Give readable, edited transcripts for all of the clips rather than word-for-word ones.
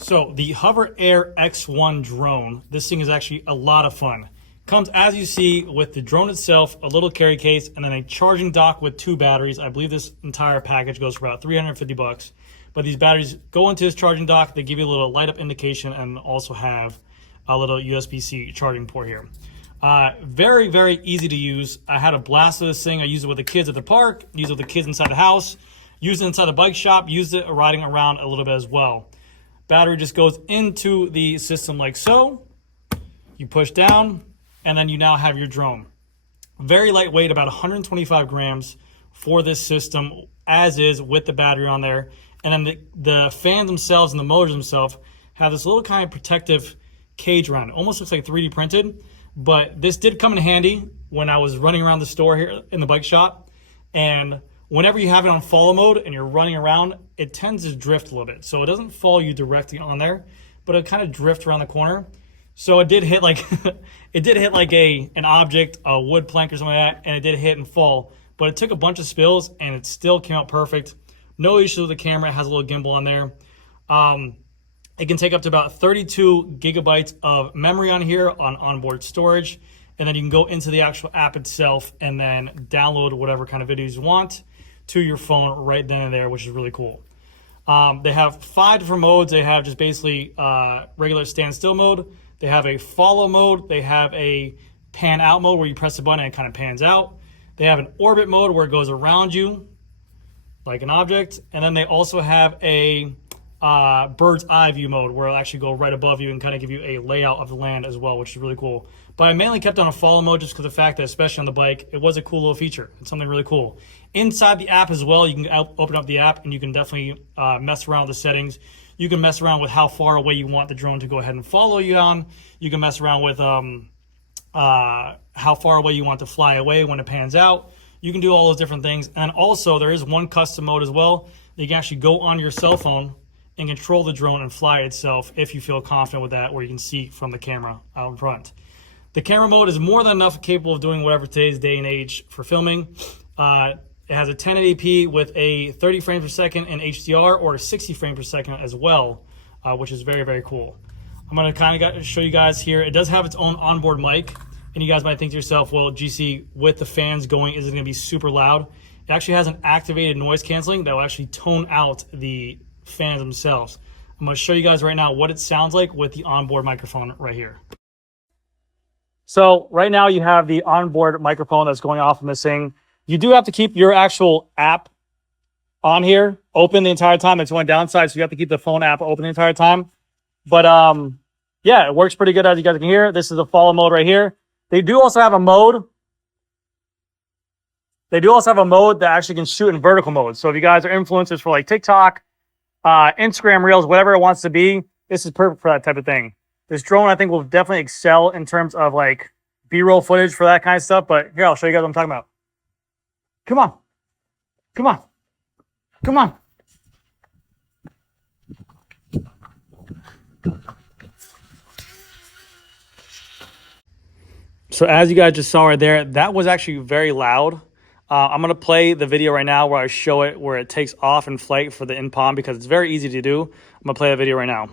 So the Hover Air X1 drone, this thing is actually a lot of fun. Comes, as you see, with the drone itself, a little carry case, and then a charging dock with 2 batteries. I believe this entire package goes for about 350 bucks. But these batteries go into this charging dock. They give you a little light up indication and also have a little USB-C charging port here. Very, very easy to use. I had a blast with this thing. I used it with the kids at the park, used it with the kids inside the house, used it inside the bike shop, used it riding around a little bit as well. Battery just goes into the system like so. You push down, and then you now have your drone. Very lightweight, about 125 grams for this system, as is with the battery on there. And then the fans themselves and the motors themselves have this little kind of protective cage around it. Almost looks like 3D printed, but this did come in handy when I was running around the store here in the bike shop. And whenever you have it on follow mode and you're running around, it tends to drift a little bit. So it doesn't follow you directly on there, but it kind of drifts around the corner. So it did hit like it did hit like an object, a wood plank or something like that, and it did hit and fall. But it took a bunch of spills and it still came out perfect. No issue with the camera. It has a little gimbal on there. It can take up to about 32 gigabytes of memory on here on onboard storage. And then you can go into the actual app itself and then download whatever kind of videos you want to your phone right then and there, which is really cool. They have 5 different modes. They have just basically regular standstill mode. They have a follow mode. They have a pan out mode where you press the button and it kind of pans out. They have an orbit mode where it goes around you like an object. And then they also have a bird's eye view mode where it'll actually go right above you and kind of give you a layout of the land as well, which is really cool. But I mainly kept on a follow mode just because of the fact that, especially on the bike, it was a cool little feature. It's something really cool. Inside the app as well, you can open up the app and you can definitely mess around with the settings. You can mess around with how far away you want the drone to go ahead and follow you on. You can mess around with how far away you want to fly away when it pans out. You can do all those different things. And also, there is one custom mode as well. You can actually go on your cell phone and control the drone and fly it itself if you feel confident with that, where you can see from the camera out in front. The camera mode is more than enough capable of doing whatever today's day and age for filming. It has a 1080p with a 30 frames per second in HDR or a 60 frames per second as well, which is very, very cool. I'm going to kind of show you guys here. It does have its own onboard mic, and you guys might think to yourself, well, GC, with the fans going, is it going to be super loud? It actually has an activated noise canceling that will actually tone out the fans themselves. I'm going to show you guys right now what it sounds like with the onboard microphone right here. So right now you have the onboard microphone that's going off from this thing. You do have to keep your actual app on here open the entire time. That's one downside, so you have to keep the phone app open the entire time. But yeah, it works pretty good, as you guys can hear. This is the follow mode right here. They do also have a mode. They do also have a mode that actually can shoot in vertical mode. So if you guys are influencers for like TikTok, Instagram Reels, whatever it wants to be, this is perfect for that type of thing. This drone, I think, will definitely excel in terms of like B-roll footage for that kind of stuff. But here, I'll show you guys what I'm talking about. Come on. Come on. Come on. So as you guys just saw right there, that was actually very loud. I'm going to play the video right now where I show it where it takes off in flight for the in-palm, because it's very easy to do. I'm going to play that video right now.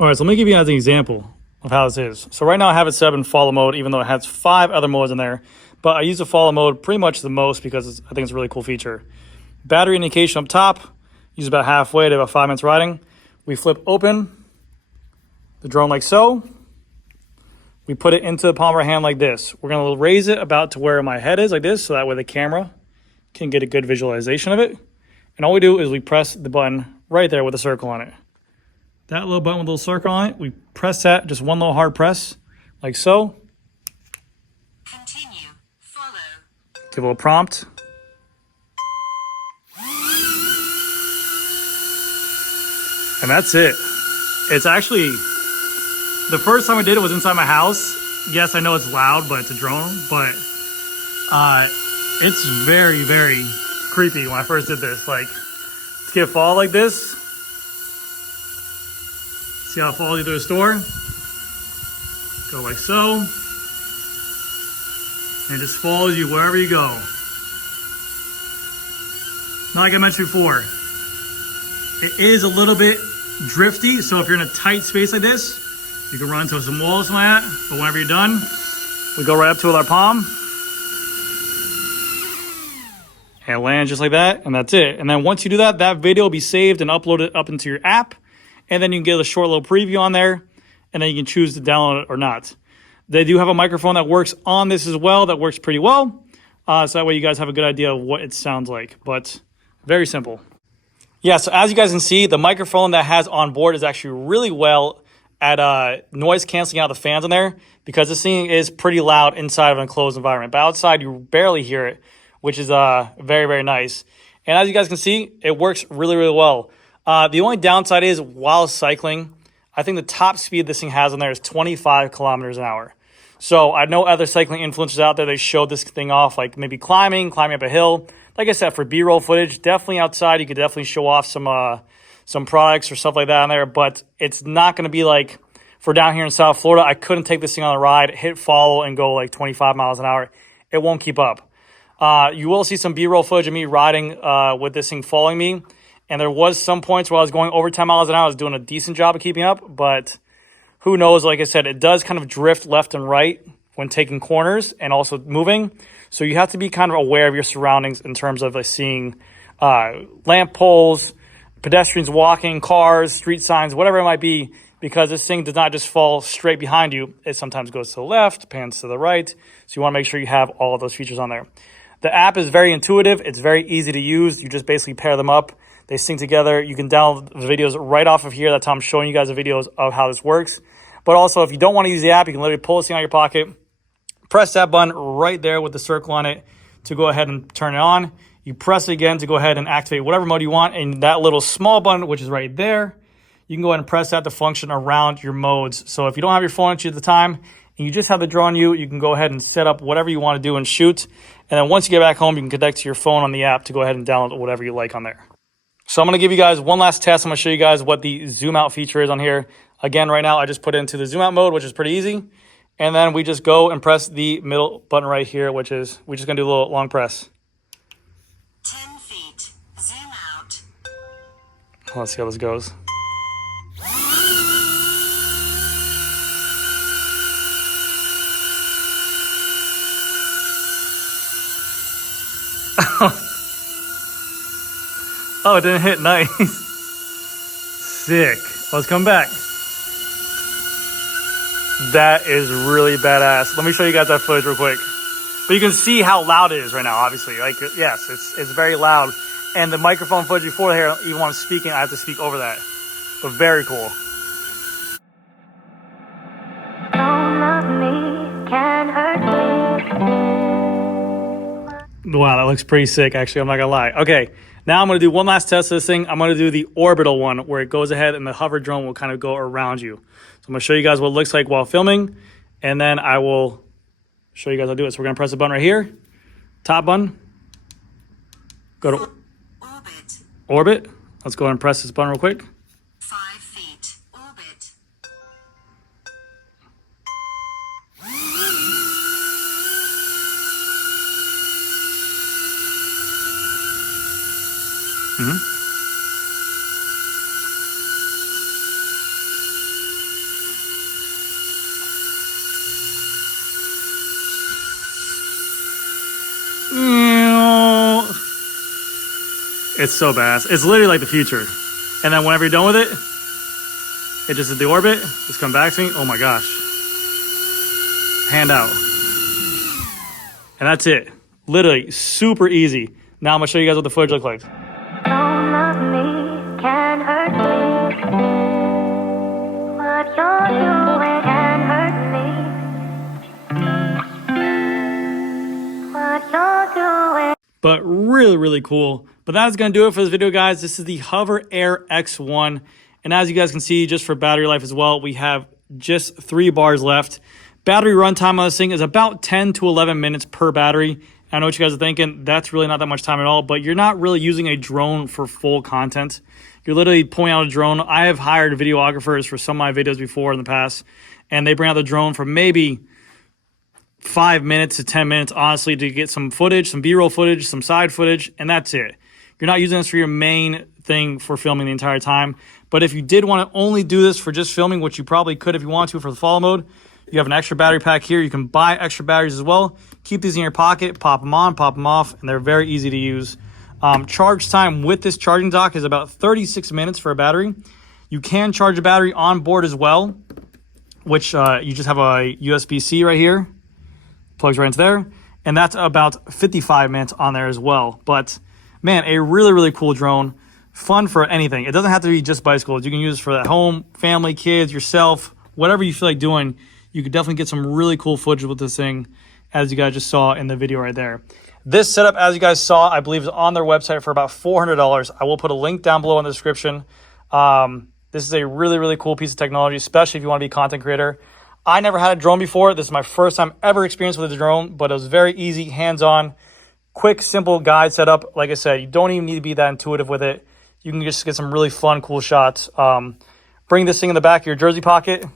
All right, so let me give you an example of how this is. So right now I have it set up in follow mode, even though it has 5 other modes in there. But I use the follow mode pretty much the most because I think it's a really cool feature. Battery indication up top. Use about halfway to about 5 minutes riding. We flip open the drone like so. We put it into the palm of our hand like this. We're going to raise it about to where my head is like this, so that way the camera can get a good visualization of it. And all we do is we press the button right there with a circle on it. That little button with a little circle on it, we press that, just one little hard press, like so. Continue, follow. Give a little prompt. And that's it. It's actually, the first time I did it was inside my house. Yes, I know it's loud, but it's a drone, but it's very, very creepy when I first did this. Like, to get a fall like this. See how it follows you through the store? Go like so. And it just follows you wherever you go. Not like I mentioned before. It is a little bit drifty, so if you're in a tight space like this, you can run into some walls like that, but whenever you're done, we go right up to it with our palm. And it lands just like that, and that's it. And then once you do that, that video will be saved and uploaded up into your app, and then you can get a short little preview on there, and then you can choose to download it or not. They do have a microphone that works on this as well, that works pretty well, so that way you guys have a good idea of what it sounds like, but very simple. Yeah, so as you guys can see, the microphone that has on board is actually really well at noise canceling out the fans in there, because this thing is pretty loud inside of an enclosed environment, but outside you barely hear it, which is very, very nice. And as you guys can see, it works really, really well. The only downside is while cycling, I think the top speed this thing has on there is 25 kilometers an hour. So I know other cycling influencers out there, they showed this thing off, like maybe climbing up a hill. Like I said, for B-roll footage, definitely outside, you could definitely show off some products or stuff like that on there, but it's not going to be like for down here in South Florida. I couldn't take this thing on a ride, hit follow, and go like 25 miles an hour. It won't keep up. You will see some B-roll footage of me riding with this thing following me, and there was some points where I was going over 10 miles an hour. I was doing a decent job of keeping up, but who knows? Like I said, it does kind of drift left and right when taking corners and also moving. So you have to be kind of aware of your surroundings in terms of like seeing lamp poles, pedestrians walking, cars, street signs, whatever it might be, because this thing does not just fall straight behind you. It sometimes goes to the left, pans to the right. So you want to make sure you have all of those features on there. The app is very intuitive. It's very easy to use. You just basically pair them up. They sync together. You can download the videos right off of here. That's how I'm showing you guys the videos of how this works. But also, if you don't want to use the app, you can literally pull this thing out of your pocket, press that button right there with the circle on it to go ahead and turn it on. You press it again to go ahead and activate whatever mode you want. And that little small button, which is right there, you can go ahead and press that to function around your modes. So if you don't have your phone at you at the time and you just have the drone you can go ahead and set up whatever you want to do and shoot. And then once you get back home, you can connect to your phone on the app to go ahead and download whatever you like on there. So I'm going to give you guys one last test. I'm going to show you guys what the zoom out feature is on here. Again, right now, I just put it into the zoom out mode, which is pretty easy. And then we just go and press the middle button right here, which is, we're just going to do a little long press. 10 feet, zoom out. Let's see how this goes. Oh, it didn't hit. Nice. Sick. Let's come back. That is really badass. Let me show you guys that footage real quick. But you can see how loud it is right now, obviously. Like, yes, it's very loud. And the microphone footage before here, even when I'm speaking, I have to speak over that. But very cool. Don't love me, can't hurt me. Wow, that looks pretty sick, actually. I'm not gonna lie. Okay, now I'm gonna do one last test of this thing. I'm gonna do the orbital one, where it goes ahead and the hover drone will kind of go around you. So I'm gonna show you guys what it looks like while filming, and then I will show you guys how to do it. So we're gonna press the button right here, top button. Go to orbit. Let's go ahead and press this button real quick. 5 feet, orbit. It's so badass. It's literally like the future. And then whenever you're done with it, it just did the orbit. Just come back to me. Oh my gosh. Hand out. And that's it. Literally super easy. Now I'm gonna show you guys what the footage looks like. Don't love me, can't hurt me. What you're doing can't hurt me. What you're doing. But really, really cool. But that is going to do it for this video, guys. This is the Hover Air X1. And as you guys can see, just for battery life as well, we have just 3 bars left. Battery runtime on this thing is about 10 to 11 minutes per battery. I know what you guys are thinking. That's really not that much time at all, but you're not really using a drone for full content. You're literally pulling out a drone. I have hired videographers for some of my videos before in the past, and they bring out the drone for maybe 5 minutes to 10 minutes, honestly, to get some footage, some B-roll footage, some side footage, and that's it. You're not using this for your main thing for filming the entire time. But if you did want to only do this for just filming, which you probably could if you want to for the follow mode, you have an extra battery pack here. You can buy extra batteries as well. Keep these in your pocket, pop them on, pop them off, and they're very easy to use. Charge time with this charging dock is about 36 minutes for a battery. You can charge a battery on board as well, which you just have a USB-C right here. Plugs right into there. And that's about 55 minutes on there as well. But, man, a really, really cool drone. Fun for anything. It doesn't have to be just bicycles. You can use it for at home, family, kids, yourself, whatever you feel like doing. You could definitely get some really cool footage with this thing, as you guys just saw in the video right there. This setup, as you guys saw, I believe is on their website for about $400. I will put a link down below in the description. This is a really, really cool piece of technology, especially if you want to be a content creator. I never had a drone before. This is my first time ever experienced with a drone, but it was very easy, hands-on, quick, simple guide setup. Like I said, you don't even need to be that intuitive with it. You can just get some really fun, cool shots. Bring this thing in the back of your jersey pocket,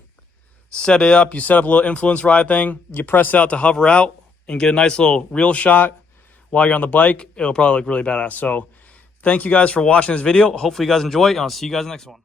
set it up. You set up a little influence ride thing. You press out to hover out and get a nice little reel shot while you're on the bike. It'll probably look really badass. So thank you guys for watching this video. Hopefully you guys enjoy, and I'll see you guys in the next one.